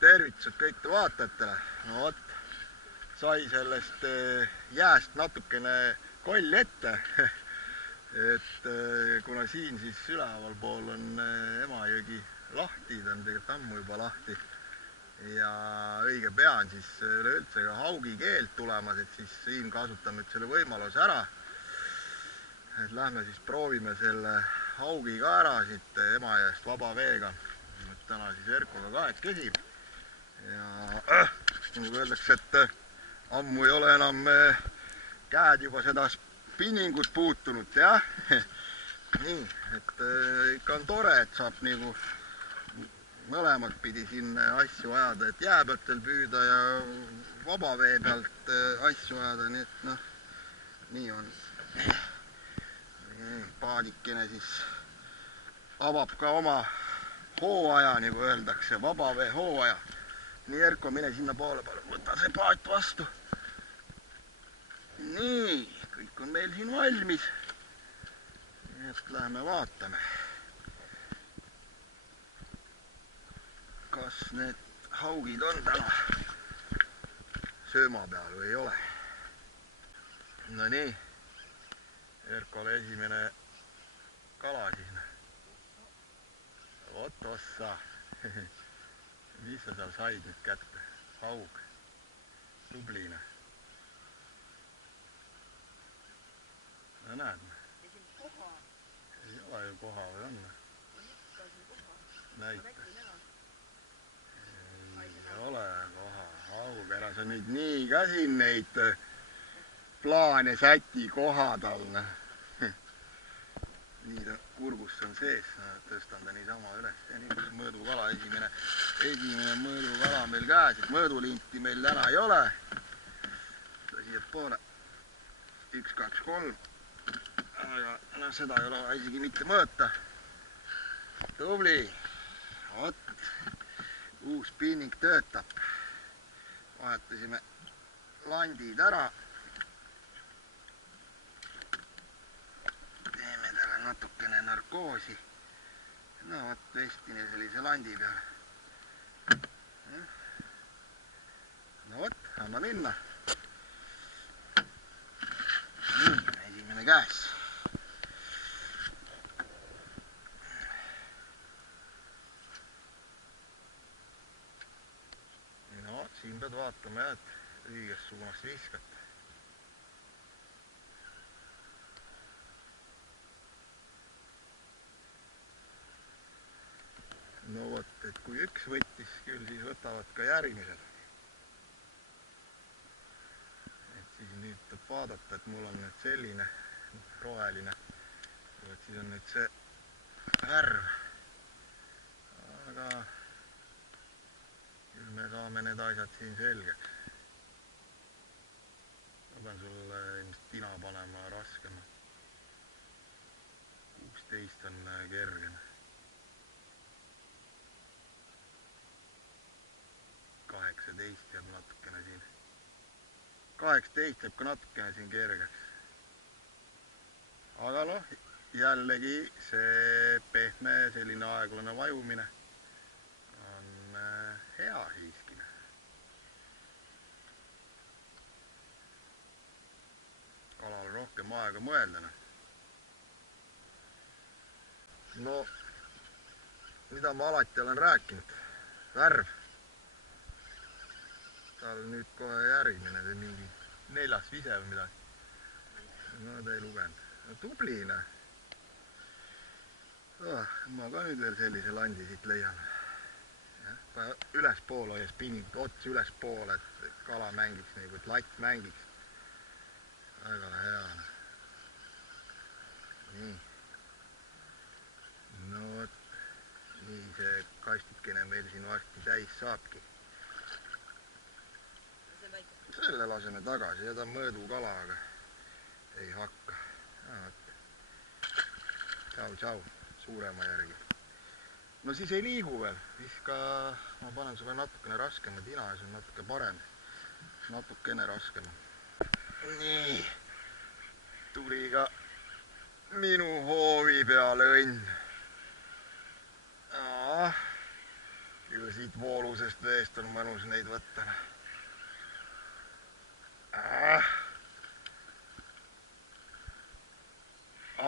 tervitused kõikidele vaatajatele. No vot, sai sellest jääst natukene koll ette. Et kuna siin siis üleval pool on Emajõgi lahti, ta on tegelikult ammu juba lahti ja õige pea on siis üleüldse ka haugi keeld tulemas, et siis siin kasutan nüüd selle võimaluse ära. Et lähme siis proovime selle haugi ka ära siit Emajõest vaba veega. Täna siis Erkoga kahekesi ja nagu öeldakse, et ammu ei ole enam käed juba seda spinningut puutunud, jah. Nii, et ikka on tore, et saab nagu mõlemat pidi siin asju ajada, et jää pealt veel püüda ja vaba vee pealt asju ajada, nii et noh, nii on. Paadikene siis avab ka oma hooaja, nagu öeldakse, vaba vee hooaja. Nii, Erko, mine sinna poole, võta see paat vastu. Nii, kõik on meil siin valmis. Nii et läheme vaatame, kas need haugid on täna sööma peal või ei ole. No nii, Erkole esimene kala siis. Vot ossa. Mis sa seal said nüüd kätte? Haug. Tublina. No näed. Ei ole ju koha või on? Näita. Ei ole koha. Haug, ära sa nüüd nii ka siin neid plaane säti kohad all. Nii ta kurgus on sees, tõstan ta niisama üles ja nii mõõdukala esimene mõõdukala meil käes, et mõõdulinti meil täna ei ole. Siia poole 1, 2, 3, aga no, seda ei ole isegi mitte mõõta. Tubli, vot, uus spinning töötab. Vahetasime landid ära. Natukene narkoosi. No vot, vestine sellise landi peale. No vot, anna minna. Esimene käes. No, siin pead vaatama, et õiges suunas viskad. No vot, et kui üks võttis, küll siis võtavad ka järgmised. Et siis nüüd tuleb vaadata, et mul on nüüd selline roheline. Et siis on nüüd see värv. Aga küll me saame need asjad siin selgeks. Ma pean sulle ilmselt tina panema raskema. 16 on kergem. 18 jääb natukene siin. 18 jääb ka natukene siin kergeks. Aga noh, jällegi see pehme selline aeglane vajumine on hea siiski. Kalal rohkem aega mõelda. No, mida ma alati olen rääkinud? Värv. Tal nüüd kohe järgmine, see mingi 4. vise või midagi. No ta ei lugenud. No tublina. Ma ka nüüd veel sellise landi siit leian. Ülespool hoia spinning, ots ülespool, et kala mängiks, nagu et latt mängiks. Väga hea. Nii. No vot, nii see kastikene meil siin varsti täis saabki. Selle laseme tagasi ja ta on mõõdukala, aga ei hakka. Tšau, suurema järgi. No siis ei liigu veel. Viska, ma panen sulle natukene raskema tina ja see on natuke parem. Natukene raskema. Nii, tuli ka minu hoovi peale õnn. Küll siit voolusest veest on mõnus neid võtta.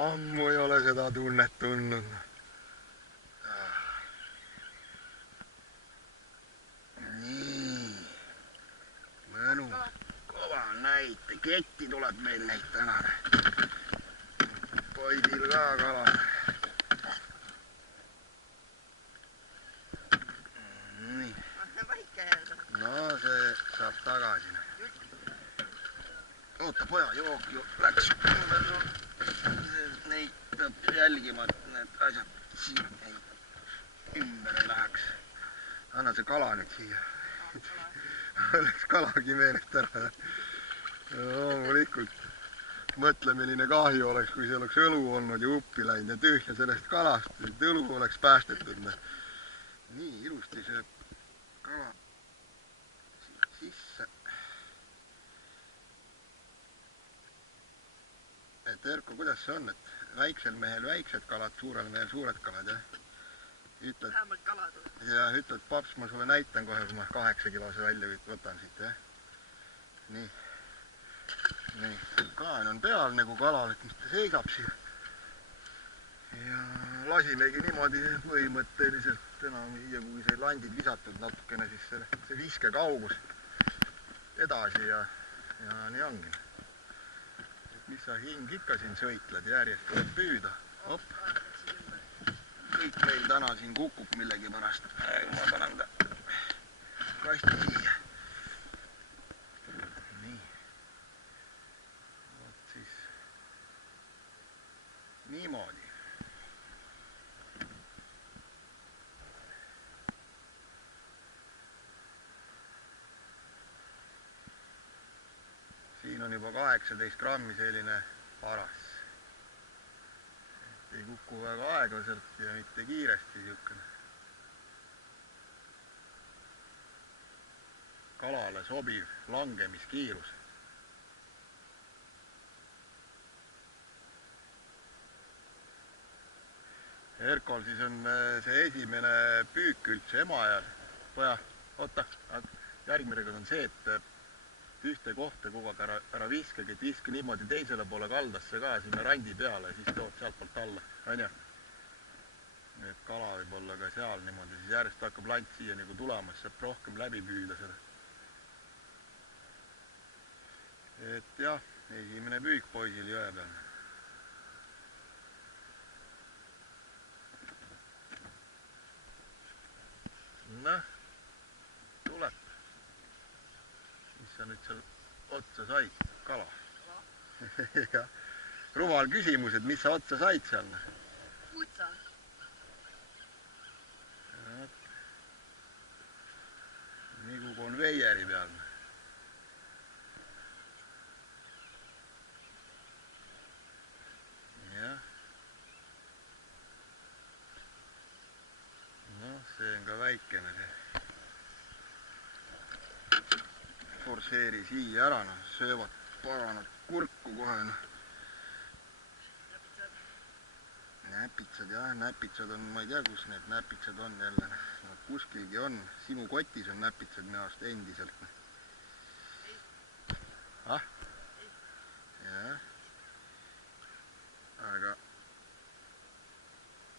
Ammu ei ole seda tunnet tundnud. Nii, mõnus, kova näite, ketti tuleb meil neid tänane. Poisil ka kala. Nii. No see saab tagasi. Oota, poja jook ju läks. Neid peab jälgima, et need asjad siin ümber ei läheks. Anna see kala nüüd siia. Läks kalagi meelest ära. Loomulikult. Mõtle, milline kahju oleks, kui see oleks õlu olnud ja uppi läinud ja tühja sellest kalast. Õlu oleks päästetud. Nii ilusti sööb kala sisse. Et Erko, kuidas see on, et väiksel mehel väiksed kalad, suurel mehel suured kalad, jah? Vähemalt kalad. Ja ütled, paps, ma sulle näitan kohe, kui ma 8 kilose välja võtan siit, jah? Nii. Nii, kaan on peal nagu kalal, et mis ta seisab siia. Ja lasimegi niimoodi põhimõtteliselt enam ja kui see landid visatud natukene, siis see viske kaugus edasi ja nii ongi. Mis sa hing ikka siin sõitled, järjest tuleb püüda. Hopp. Kõik meil täna siin kukub millegi pärast. Ma panen ta kasti siia. Nii. Vot siis niimoodi. Siin on juba 18 grammi selline paras. Ei kuku väga aeglaselt ja mitte kiiresti niisugune. Kalale sobiv langemiskiirus. Erkol siis on see esimene püük üldse Emajärv. Poja, oota, järgmine on see, et ühte kohta kogu aeg ära viskagi, et viska niimoodi teisele poole kaldasse ka sinna randi peale ja siis tood sealt poolt alla, on ju? Et kala võib olla ka seal niimoodi, siis järjest hakkab lant siia nagu tulema, siis saab rohkem läbi püüda seda. Et jah, esimene püük poisil jõe peal. Noh, tuleb. Mis sa nüüd seal otsa said? Kala. Rumal küsimus, et mis sa otsa said seal? Kutsa. Nagu konveieri peal. Jah. No, see on ka väikene see. Forseeri siia ära, söövad paranad kurku kohe. Näpitsad, jah, näpitsad on, ma ei tea, kus need näpitsad on jälle. Kuskilgi on, sinu kotis on näpitsad minu arust endiselt. Ah? Jah. Aga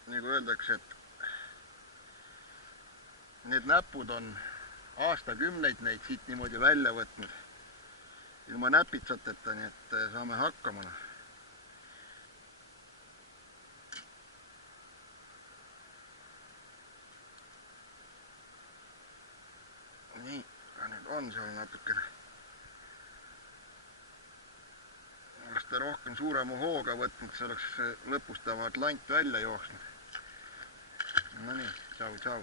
nagu öeldakse, et need näpud on aastakümneid neid siit niimoodi välja võtnud ilma näpitsateta, nii et saame hakkama. Nii, aga nüüd on seal natukene. Oleks ta rohkem suurema hooga võtnud, see oleks lõpustavalt lant välja jooksnud. No nii, tšau, tšau.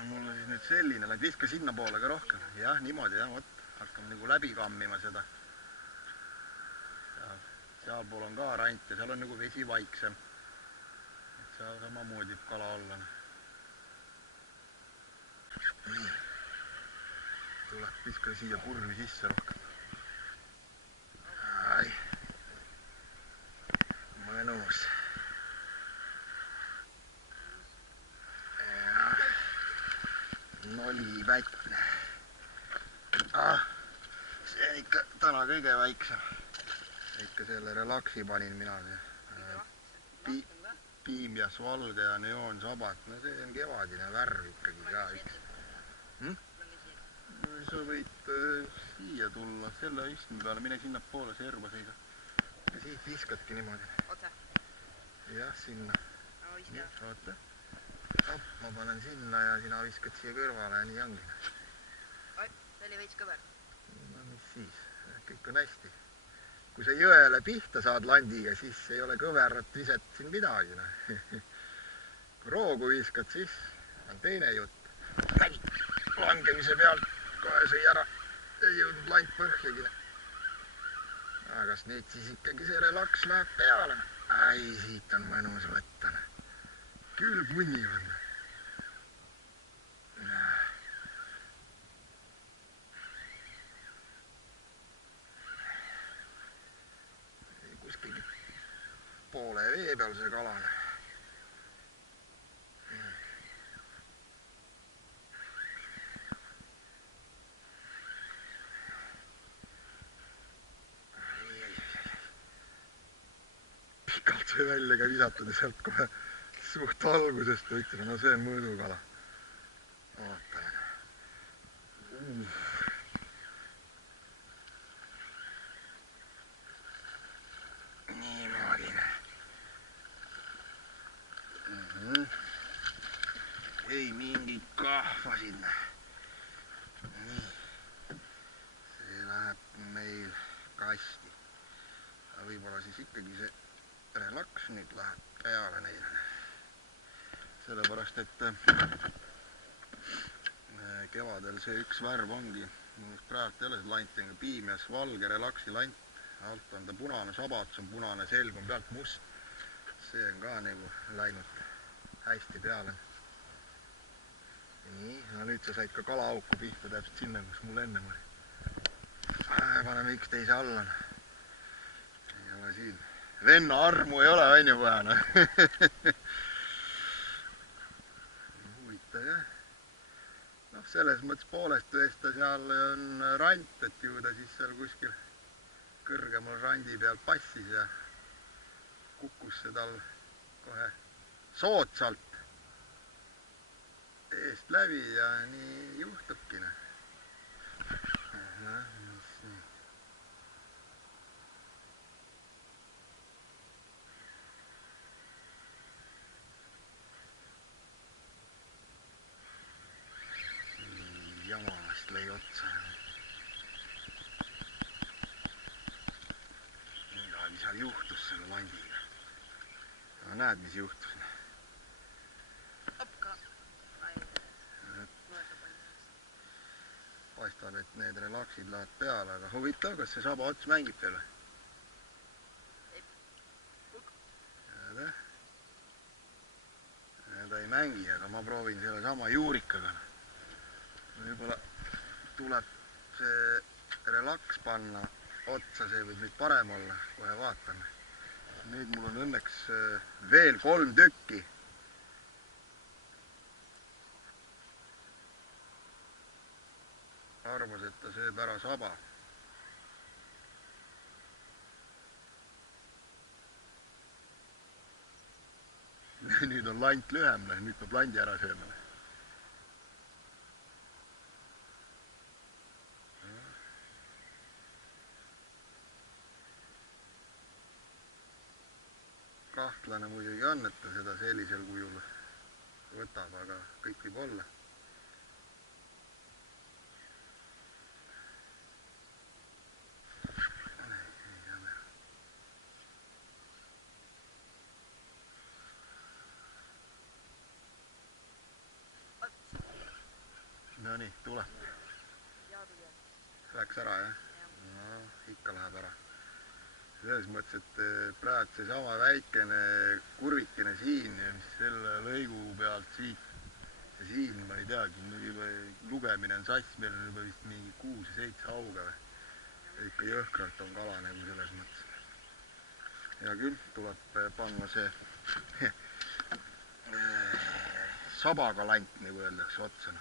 Mul on siis nüüd selline, läks viska sinna poole ka rohkem. Jah, niimoodi, jah, võt, hakkame nagu läbi kammima seda. Seal pool on ka rant ja seal on nagu vesi vaiksem. Et seal samamoodi kala olla. Nii. Tuleb viska siia purvi sisse rohkem. Ai. Mõnus. oli pätne. See on ikka täna kõige väiksem. Ikka selle relaksi panin mina piimjas valge ja neoonsabat. No see on kevadine värv ikkagi ka üks. Sa võid siia tulla, selle istme peale, mine sinna poole, serva seisa. Ja siit viskadki niimoodi. Otse? Jah, sinna. Nii, oota. Ma panen sinna ja sina viskad siia kõrvale ja nii ongi. Oi, see oli veits kõver. No mis siis, kõik on hästi. Kui sa jõele pihta saad landiga, siis ei ole kõverat viset siin midagi. Kui roogu viskad, siis on teine jutt. Langemise pealt kohe sõi ära, ei jõudnud lant põhjagi. Aga kas nüüd siis ikkagi see relaks läheb peale? Ai, siit on mõnus võtta. Küll punni on. Kuskil poole vee peal see kalane. Pikalt sai välja ka visatud ja sealt kohe suht algusest võtsin, no see on mõõdukala. Ootame. Niimoodi. Ei mingit kahvasid. Nii. See läheb meil kasti. Aga võib-olla siis ikkagi see relaks nüüd läheb peale neile. Sellepärast, et kevadel see üks värv ongi, praegu ei ole see lant, piimjas valge relaksi lant, alt on ta punane, sabats on punane, selg on pealt must. See on ka nagu läinud hästi peale. Nii, no nüüd sa said ka kalaauku pihta täpselt sinna, kus mul ennem oli. Paneme üksteise alla. Ei ole siin. Venna armu ei ole, on ju pojana. Huvitav, jah. Noh, selles mõttes poolest tõesta seal on rant, et ju ta siis seal kuskil kõrgemal randi peal passis ja kukkus see tal kohe soodsalt eest läbi ja nii juhtubki. Jamast lõi otsa. Midagi seal juhtus selle landiga. No näed, mis juhtus? Opka. Paistab, et need relaksid lähevad peale, aga huvitav, kas see saba ots mängib teil? Ta ei mängi, aga ma proovin selle sama juurikaga. Võib-olla tuleb see relaks panna otsa, see võib nüüd parem olla, kohe vaatame. Nüüd mul on õnneks veel 3 tükki. Arvas, et ta sööb ära saba. Nüüd on lant lühem, nüüd peab landi ära sööma. Kahtlane muidugi on, et ta seda sellisel kujul võtab, aga kõik võib olla. No nii, tule. Läks ära, jah? No, ikka läheb ära. Selles mõttes, et praegu see sama väikene kurvikene siin, mis selle lõigu pealt siit ja siin, ma ei teagi, lugemine on sass, meil on juba vist mingi 6 ja 7 auga või. Ikka jõhkralt on kala nagu selles mõttes. Ja küll tuleb panna see sabaga lant, nagu öeldakse, otsa.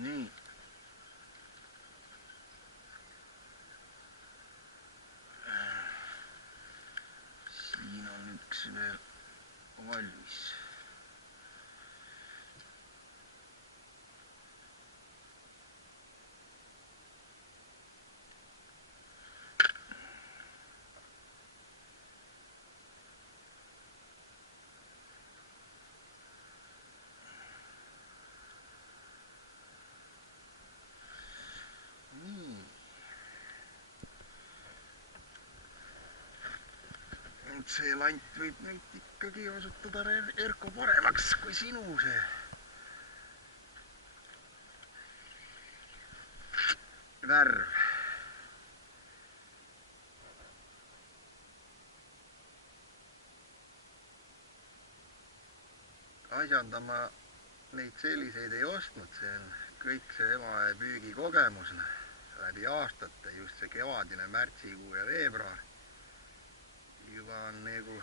nii. Siin on üks veel valmis. See lant võib nüüd ikkagi osutuda Erko paremaks kui sinu see värv. Asjandama neid selliseid ei ostnud, see on kõik see ema püügikogemus läbi aastate, just see kevadine märtsikuu ja veebruar. Juba on nagu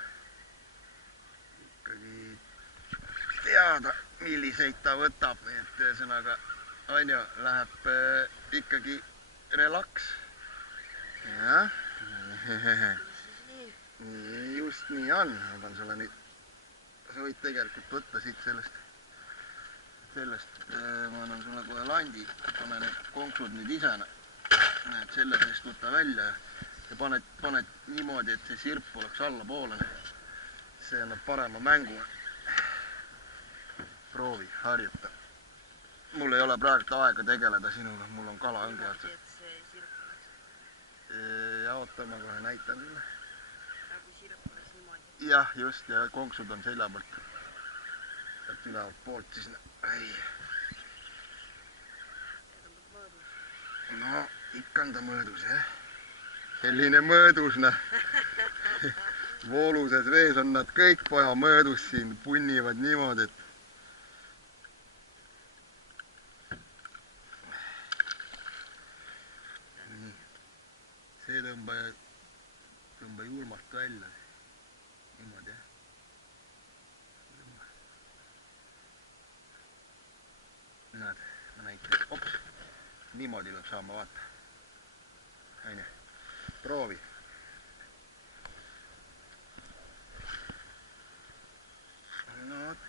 ikkagi teada, milliseid ta võtab, et ühesõnaga on ju, läheb ikkagi relaks. Jah, just nii on, ma pean sulle nüüd, sa võid tegelikult võtta siit sellest, ma annan sulle kohe landi, pane need konksud nüüd ise, näed, selle seest võtta välja ja paned niimoodi, et see sirp oleks allapoole. See annab parema mängu. Proovi, harjuta. Mul ei ole praegu aega tegeleda sinuga, mul on kala õnge otsas. Ja oota, ma kohe näitan sulle. Nagu sirp oleks niimoodi. Jah, just, ja konksud on selja poolt. Sealt ülevalt poolt siis. No, ikka on ta mõõdus, jah. Selline mõõdus, vooluses vees on nad kõik poja mõõdus siin, punnivad niimoodi, et nii. See tõmba julmalt välja, niimoodi, jah. Näed, ma näitan, ops, niimoodi peab saama, vaata. Aine. Proovi. No vot.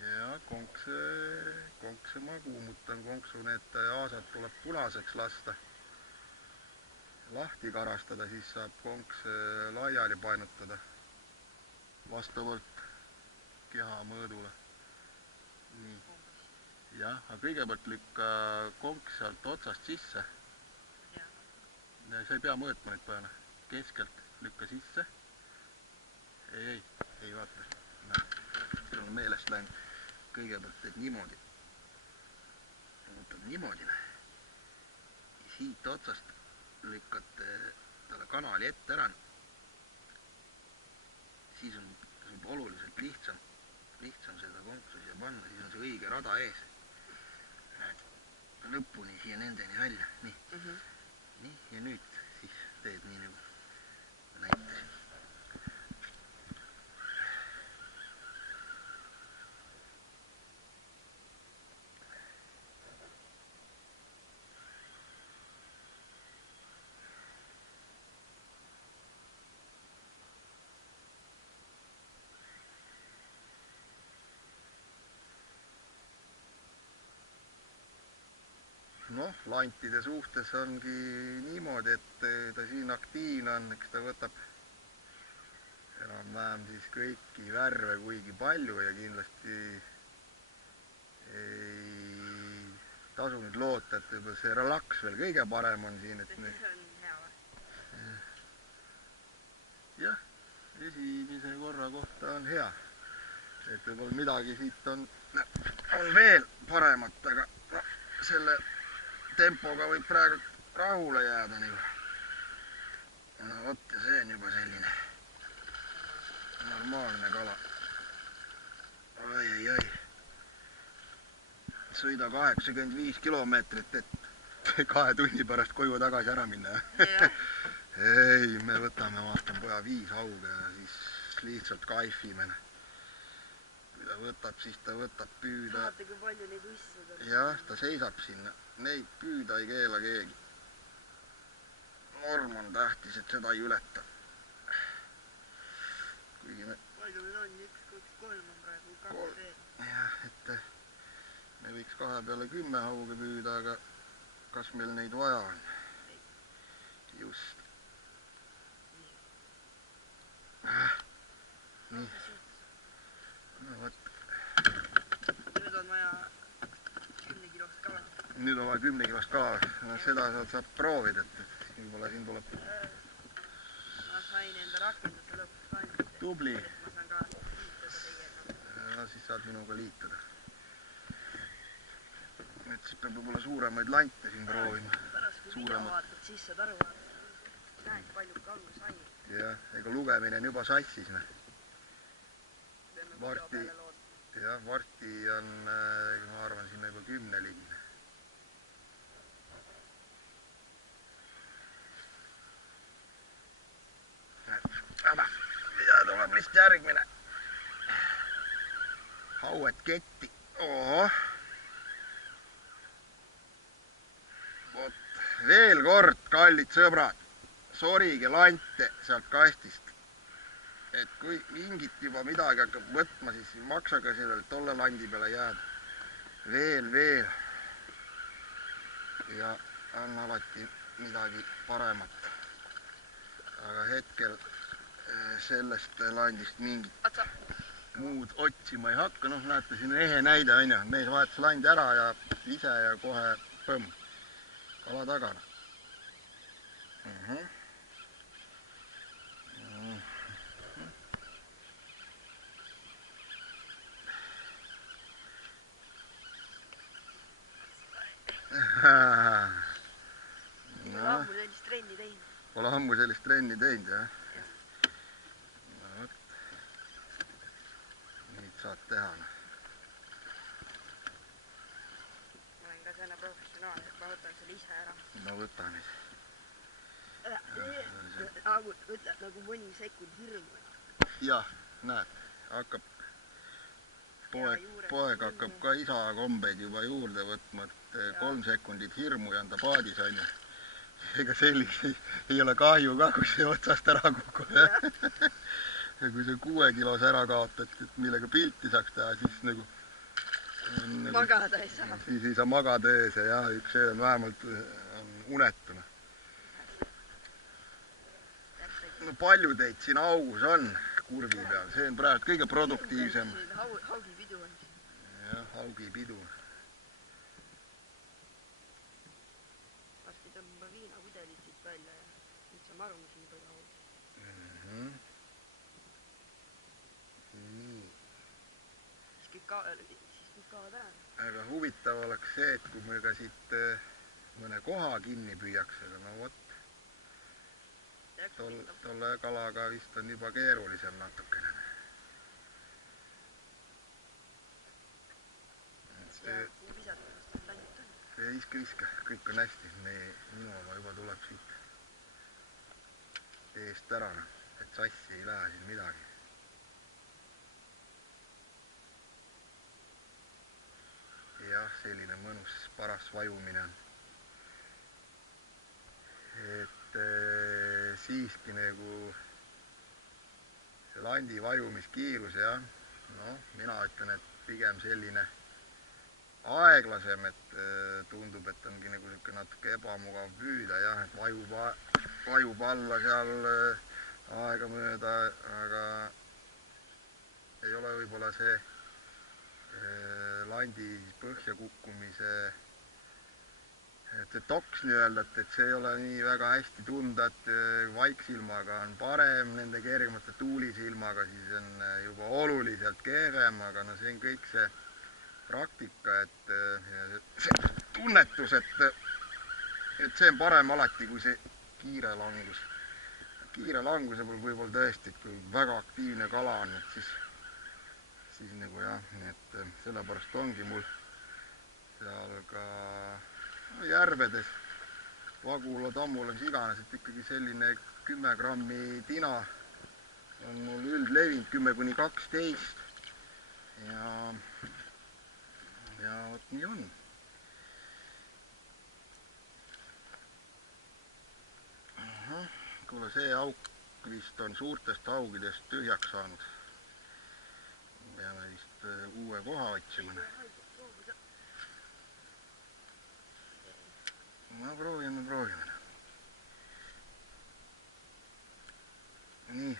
Ja konkse ma kuumutan, konksu need aasad tuleb punaseks lasta. Lahti karastada, siis saab konks laiali painutada vastavalt keha mõõdule. Nii. Jah, aga kõigepealt lükka konks sealt otsast sisse. Sa ei pea mõõtma neid pojana. Keskelt lükka sisse. Ei vaata. Sul on meelest läinud. Kõigepealt teed niimoodi. Võtad niimoodi. Siit otsast lükkad talle kanali ette ära. Siis on oluliselt lihtsam seda konksu siia panna, siis on see õige rada ees. Lõpuni siia nendeni välja, nii. Nii, ja nüüd siis teed nii nagu näitasin. Noh, lantide suhtes ongi niimoodi, et ta siin aktiivne on, eks ta võtab enam-vähem siis kõiki värve kuigi palju ja kindlasti ei tasu nüüd loota, et juba see relaks veel kõige parem on siin, et nüüd... See on hea või? Jah, esimese korra kohta on hea, et võib-olla midagi siit on veel paremat, aga no, selle tempoga võib praegu rahule jääda nagu. No vot, ja see on juba selline normaalne kala. Oi. Sõida 85 kilomeetrit, et 2 tunni pärast koju tagasi ära minna. ei, me võtame, vaatan poja 5 hauge ja siis lihtsalt kaifime. Kui ta võtab, siis ta võtab püüda. Vaata, kui palju neid ussud on. Jah, ta seisab sinna. Neid püüda ei keela keegi. Norm on tähtis, et seda ei ületa. Kuigi me... Palju meil on? 1, 2, 3 on praegu 2 veel. Jah, et me võiks 2 peale 10 hauge püüda, aga kas meil neid vaja on? Just. Nii. No võt. Nüüd on vaja 10 kilost kala. Nüüd on vaja 10 kilost kala. No, seda saab proovida, et võib-olla siin tuleb... Ma sain enda rakenduse lõpuks valmis. Tubli. Ma saan ka liituda tegema. Ja siis saad minuga liituda. Et siis peab võib-olla suuremaid lante siin proovima. Pärast kui video vaatad, siis saad aru vaadata. Näed, palju kallu sai. Jah, ega lugemine on juba sassis. Varsti on, ma arvan, sinna juba 10 ligi. Ja tuleb lihtsalt järgmine. Hauet ketti. Oho. Vot, veel kord, kallid sõbrad, sorige lante sealt kastist. Et kui mingit juba midagi hakkab võtma, siis maksaga sellele tolle landi peale jääda. Veel. Ja on alati midagi paremat. Aga hetkel sellest landist mingit muud otsima ei hakka. Noh, näete, siin ehe näide on ju. Mees vahetas landi ära ja ise ja kohe põmm. Kala tagana. Pole ammu sellist trenni teinud, jah? No võt. Nüüd saad teha. Ma olen ka selle professionaal, et ma võtan selle ise ära. No võta nüüd. Ütled nagu mõni sekund hirmu. Jah, näed, hakkab... Poeg hakkab ka isa kombeid juba juurde võtma, et 3 sekundit hirmu ja anda paadis, on ju. Ega sellist ei ole kahju ka, kui see otsast ära kukub. Ja kui see 6 kilos ära kaotad, et millega pilti saaks teha, siis nagu... Magada ei saa. Siis ei saa magada ees ja jah, üks see on vähemalt unetuna. No palju teid siin augus on kurvi peal, see on praegu kõige produktiivsem. Haugipidu on. Jah, haugipidu. Varsti tõmba viinapudelit siit välja ja nüüd sa marume siin palju haugi. Nii. Siis kõik kaavad ära. Aga huvitav oleks see, et kui me ka siit mõne koha kinni püüaks, aga no vot. Tolle kalaga vist on juba keerulisem natukene. Ja kui visatavast on läinud on? Iska, kõik on hästi. Minu oma juba tuleb siit eest ära, et sassi ei lähe siin midagi. Jah, selline mõnus paras vajumine on. Et siiski nagu see landi vajumiskiirus, jah, noh, mina ütlen, et pigem selline aeglasem, et tundub, et ongi nagu natuke ebamugav püüda, jah, et vajub alla seal aegamööda, aga ei ole võib-olla see landi põhja kukkumise see toks nii-öelda, et see ei ole nii väga hästi tunda, et vaiksilmaga on parem, nende kergemate tuulisilmaga siis on juba oluliselt kehvem, aga no see on kõik see praktika, et see tunnetus, et see on parem alati kui see kiire langus. Kiire languse puhul võib-olla tõesti, et kui väga aktiivne kala on, et siis nagu jah, et sellepärast ongi mul seal ka järvedes Vagula, tammula, mis iganes, et ikkagi selline 10 grammi tina on mul üldlevinud, 10–12 ja vot nii on. Kuule, see auk vist on suurtest haugidest tühjaks saanud. Peame vist uue koha otsima. No proovime. Nii,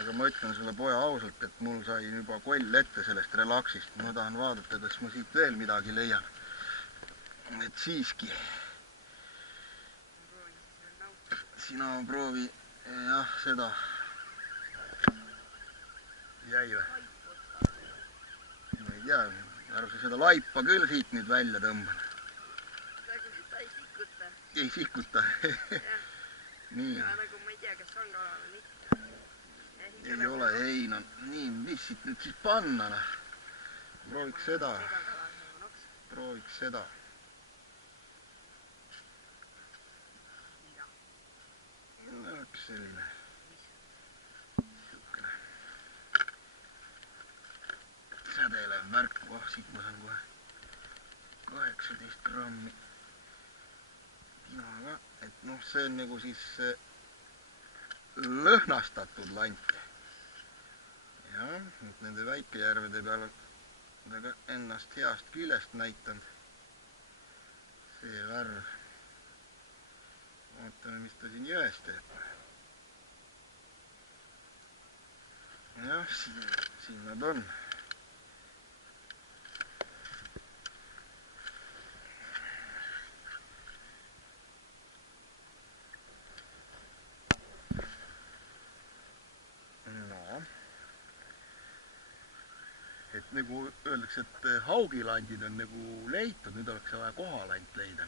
aga ma ütlen sulle poja ausalt, et mul sai juba koll ette sellest relaksist. Ma tahan vaadata, kas ma siit veel midagi leian. Et siiski. Sina proovi, jah, seda. Jäi või? Ma ei tea, arva sa seda laipa küll siit nüüd välja tõmban. Ei sikuta. Nii. Nagu ma ei tea, kas on kala või mitte. Ei ole, ei no nii, mis siit nüüd siis panna? Prooviks seda. Üks selline. Sihukene. Sädelev märk. Siit ma saan kohe 18 grammi. Tinaga, et noh, see on nagu siis lõhnastatud lant. Ja, nüüd nende väikejärvede peal on ennast heast küljest näitanud. See värv. Vaatame, mis ta siin jões teeb. Jah, siin nad on. Et nagu öeldakse, et haugilandid on nagu leitud, nüüd oleks vaja kohalant leida.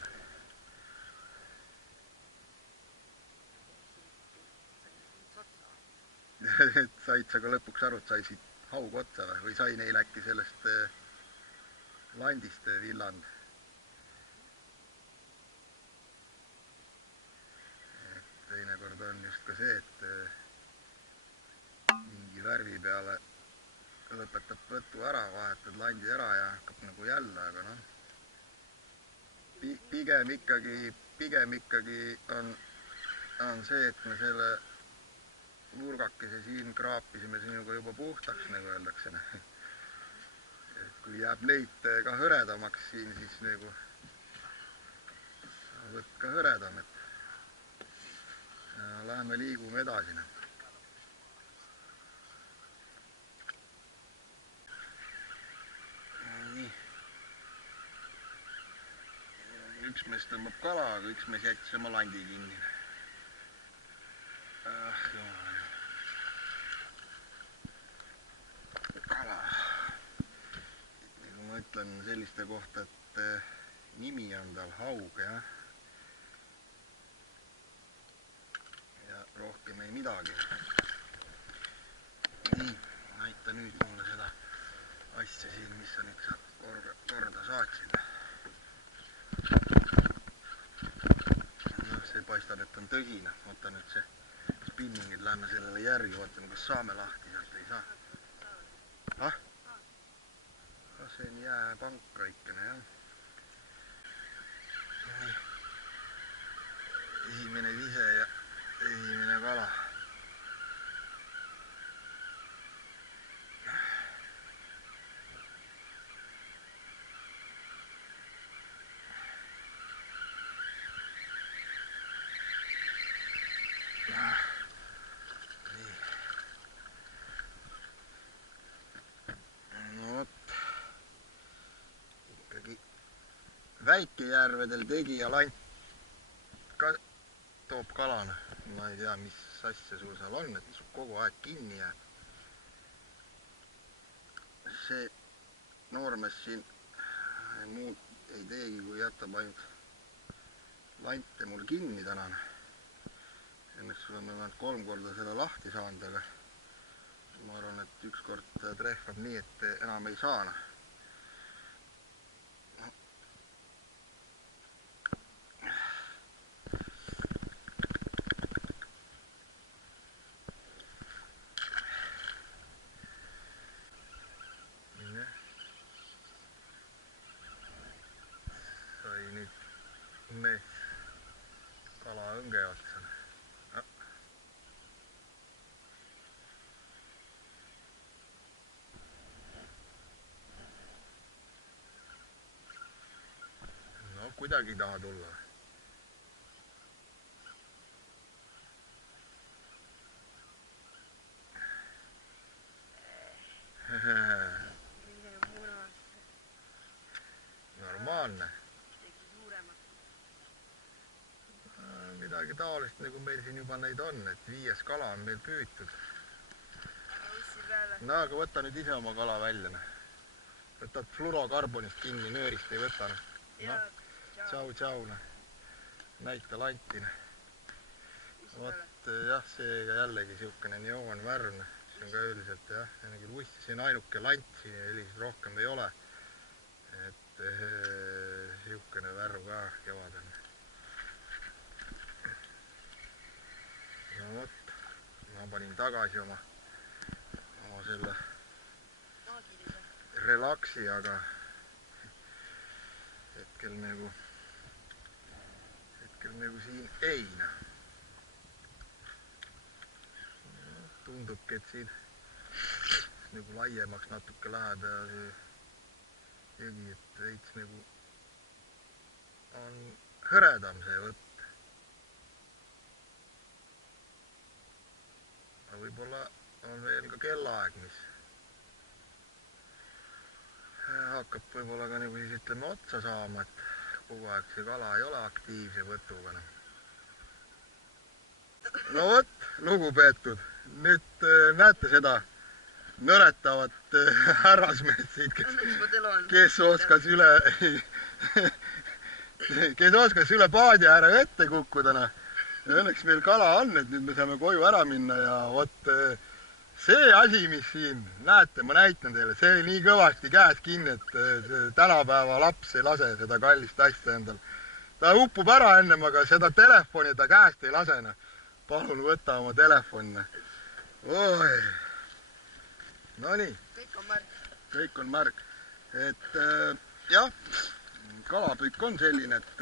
Et said sa ka lõpuks aru, et sai siit haug otsa või sai neil äkki sellest landist villand? Et teinekord on just ka see, et mingi värvi peale lõpetab võtu ära, vahetad landi ära ja hakkab nagu jälle, aga noh, pigem ikkagi on see, et me selle nurgakese siin kraapisime sinuga juba puhtaks, nagu öeldakse. Et kui jääb neid ka hõredamaks siin, siis nagu võt ka hõredam, et läheme liigume edasi. Üks mees tõmbab kala, aga üks mees jättis oma landi kinni. Kala. Nagu ma ütlen selliste kohta, et nimi on tal haug, jah. Ja rohkem ei midagi. Nii, näita nüüd mulle seda asja siin, mis sa nüüd korda saatsid. See paistab, et on tõsine. Vaata nüüd see spinningid, lähme sellele järgi, vaatame, kas saame lahti, sealt ei saa. See on jääpank väikene, jah. Esimene vise ja esimene kala. Väikejärvedel tegija lant ka toob kalana. Ma ei tea, mis asja sul seal on, et sul kogu aeg kinni jääb. See noormees siin muud ei teegi, kui jätab ainult lante mul kinni tänane. Õnneks oleme vähemalt 3 korda seda lahti saanud, aga ma arvan, et ükskord trehvab nii, et enam ei saa. õnge otsa. No kuidagi ei taha tulla. Normaalne. Midagi taolist, nagu meil siin juba neid on, et 5. kala on meil püütud. No aga võta nüüd ise oma kala välja. Võtad fluorokarbonist kinni, nöörist ei võta. Tšau. Näita lanti. Vot jah, seega jällegi siukene neoonvärv. See on ka üldiselt jah, see on ainuke lant siin ja selliseid rohkem ei ole. Et siukene värv ka kevadel. No vot, ma panin tagasi oma selle relaksi, aga hetkel nagu siin ei näe. Tundubki, et siin nagu laiemaks natuke läheb ja see jõgi, et veits nagu on hõredam see võtt. Aga võib-olla on veel ka kellaaeg, mis hakkab võib-olla ka nagu siis ütleme otsa saama, et kogu aeg see kala ei ole aktiivse võtuga. No vot, lugupeetud, nüüd näete seda nõretavat härrasmeest siit, kes oskas üle paadi ääre vette kukkuda. Õnneks meil kala on, et nüüd me saame koju ära minna ja vot see asi, mis siin, näete, ma näitan teile, see oli nii kõvasti käes kinni, et tänapäeva laps ei lase seda kallist asja endal. Ta uppub ära ennem, aga seda telefoni ta käest ei lase. Palun võta oma telefoni. Oi. No nii. Kõik on märg. Et jah, kalapüük on selline, et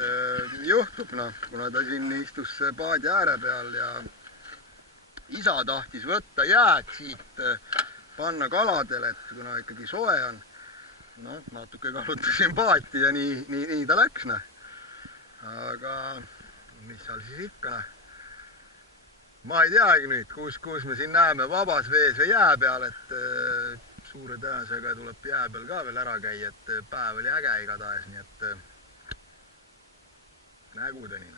juhtub, kuna ta siin istus paadi ääre peal ja isa tahtis võtta jääd siit, panna kaladele, et kuna ikkagi soe on, natuke kalutasin paati ja nii ta läks. Aga mis seal siis ikka, ma ei teagi nüüd, kus me siin näeme vabas vees või jää peal, et suure tõenäosusega tuleb jää peal ka veel ära käia, et päev oli äge igatahes, nii et nägudeni.